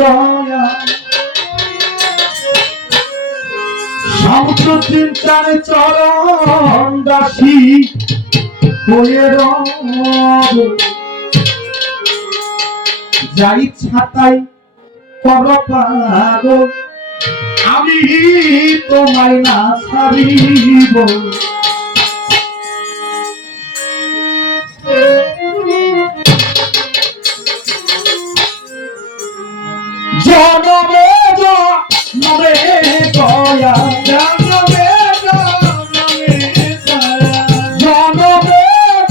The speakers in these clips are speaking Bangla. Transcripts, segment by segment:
দয়া শামসুদ্দিন চার চরণ দাসী হয়ে রব যাই ছাতাই কর পাগল আমি তোমায় না ছাড়িব জনমে জনমে দয়া জনমে জনমে জনমে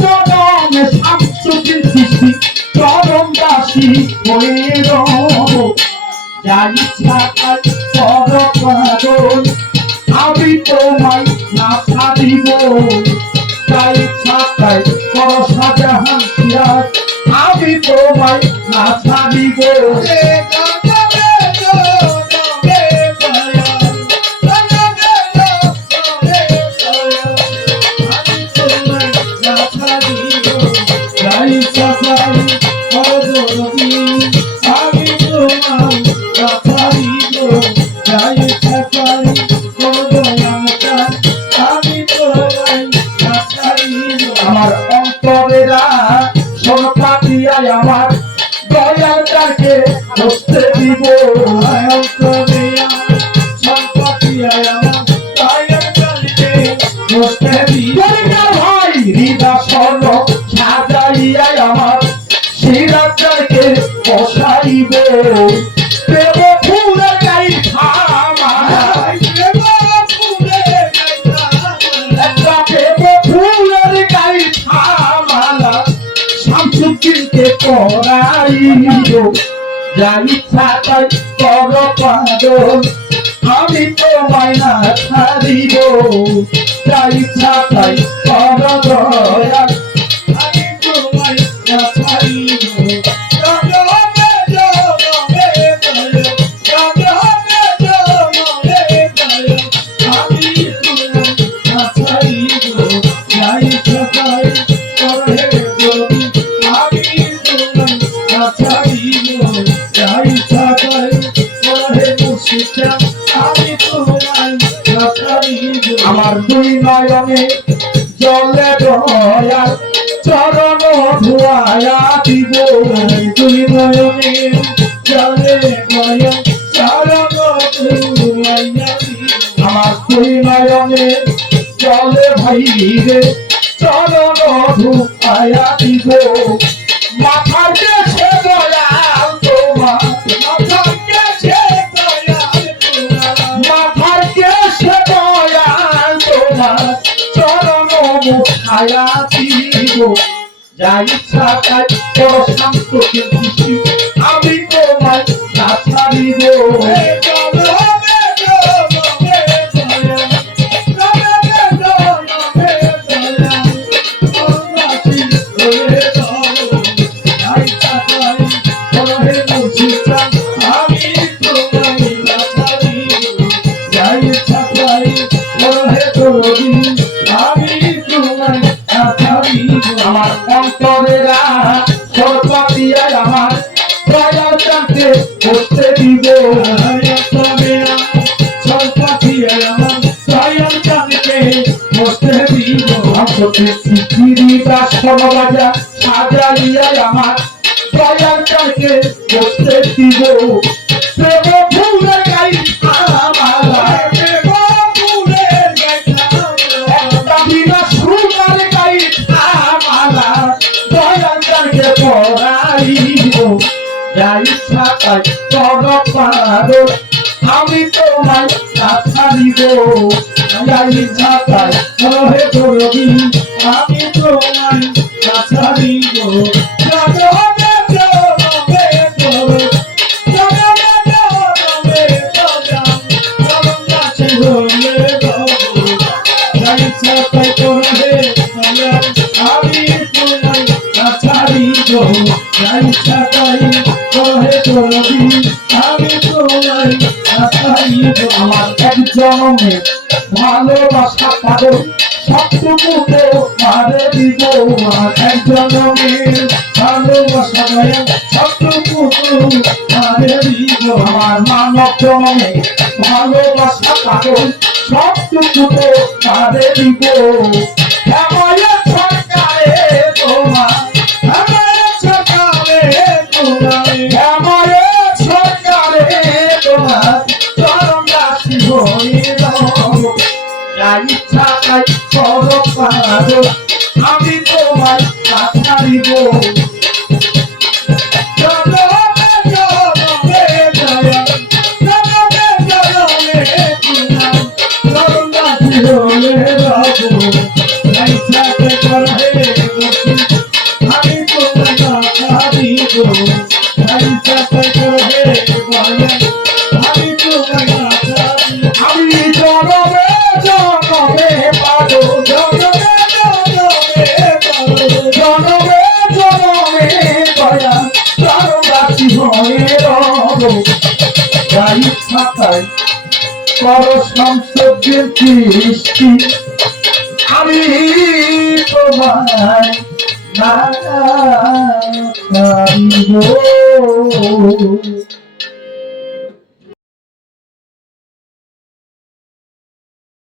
জনমে শামসুদ্দিন সৃষ্টি চরণ দাসী হয়ে রব যাই ছাতাই কর পাগল আমি তোমায় না ছাড়িব যাই ছাতাই কর শাহজাহান সিরাজ আমি তোমায় না ছাড়িব আমার অন্তরেরা সরকারিয়ায় আমার দয়াল তাকে বসতে দিব অন্তরেরা সরকারিয়ায় আমার দয়াল তাকে বসতে দিব ভাই হৃদা স্বর্ণ সাজাইয়ায় আমার সিরাজকে বসাইব দেব ফুলের গাই থামা শামসুদ্দিনকে করাইব যাই ছাতাই কর পাগল আমি তোমায় না ছাড়িব যাই ছাতাই কর দয়া আমি তোমায় না ছাড়িব আমার দুই নয়নে জলে দয়াল চরণ ধুয়ায়া দিব দুই নয়নে জলে দয়াল চরণ ধুয়ায়া দিব আমার দুই নয়নে জলে ভাই রে চরণ ধুয়ায়া দিব মাথার দেশে দয়াল তোমার মাথার দেশে দয়াল মাথার দেশে দয়াল তোমার চরণ মুখায়া দিব যাই ছাতাই বড় শামসুদ্দিন সৃষ্টি আমি তোমায় না ছাড়িব আমার অন্তরেরা সরকারিয়ায় আমার দয়াল তাকে বসতে দিব সরকারিয়ায় আমার দয়াল তাকে বসতে দিব বাজার সাজাইয়ায় আমার দয়াল তাকে বসতে দিব প্রেম ফুলের গাই যাই ছাতাই কর পাগল আমি তোমায় না ছাড়িব যাই ছাতাই হে করবি আমি তোমায় না ছাড়িব আমার এক জনমে ভালোবাসা পাগল সবটুকু তোমারে দিব আর এক জনমের ভালোবাসা দয়া সবটুকু তোমারে দিব আমার মানব জনমে ভালোবাসা পাগল সবটুকু তোমারে দিব হেমায়া সরকারে তোমার হেমায়া সরকারে তোমার হেমায়া সরকারে তোমার চরণ রাশি হইল যা ইচ্ছা তাই করো পাগল আমি তোমায় কথা দিব জনমে জনমে জয়া জনমে জনমে তোমার চরণ রাশি হলে রব যা ইচ্ছা তাই করো হে বসি আমি তোমায় কথা দিব যা ইচ্ছা তাই করো হে বলে আমি তোমায় কথা দিব আমি জনমে জনমে পাগল জনমে জনমে পাগল জনমে জনমে দয়া চরণ রাশি হয়ে রব যা ইচ্ছা তাই করো সংসদের সৃষ্টি আমি তোমায় না ছাড়িব